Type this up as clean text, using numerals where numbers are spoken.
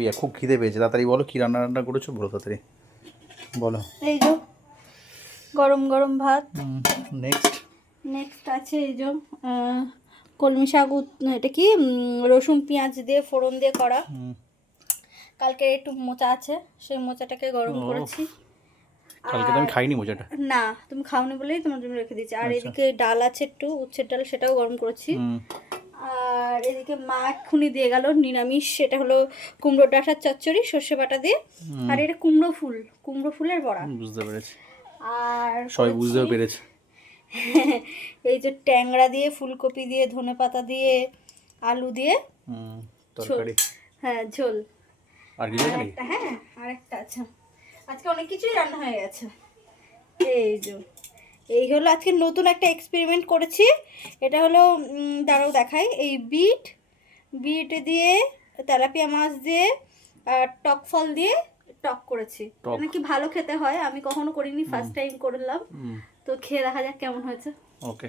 প্রিয়া খুব খিদে পেয়েছে, তাড়াতাড়ি বলো কি রান্না রান্না করেছো, বলো তাড়াতাড়ি বলো। এই যে গরম গরম ভাত। নেক্সট নেক্সট আছে এই যে কলমি শাক, এটা কি রসুন পেঁয়াজ দিয়ে ফোড়ন দিয়ে করা। কালকে একটু মোচা আছে, সেই মোচাটাকে গরম করেছি। কালকে তো আমি খাইনি মোচাটা। না, তুমি খাওনি বলেই তোমার জন্য রেখে দিয়েছি। আর এদিকে ডাল আছে একটু, উচ্ছের ডাল, সেটাও গরম করেছি। আর এদিকে মা এক্ষুনি দিয়ে গেল নিরামিষ, সেটা হলো কুমড়ো ডাঁটার চচ্চড়ি সর্ষে বাটা দিয়ে। আর এটা কুমড়ো ফুলের বড়া। বুঝতে পেরেছি, আর সবাই বুঝতেও পেরেছে। এই যে ট্যাংরা দিয়ে, ফুলকপি দিয়ে, ধনেপাতা দিয়ে, আলু দিয়ে তরকারি। হ্যাঁ, ঝোল। আর কিছু নেই? হ্যাঁ, আরেকটা আছে। আজকে অনেক কিছুই রান্না হয়ে গেছে। এই যে এই হলো আজকে নতুন একটা এক্সপেরিমেন্ট করেছি। এটা হলো দাঁড়াও দেখাই। এই বিট দিয়ে, তেলাপিয়া মাছ দিয়ে আর টক ফল দিয়ে টক করেছি। নাকি ভালো খেতে হয়, আমি কখনো করিনি, ফার্স্ট টাইম করলাম। তো খেয়ে দেখা যাক কেমন হয়েছে। ওকে।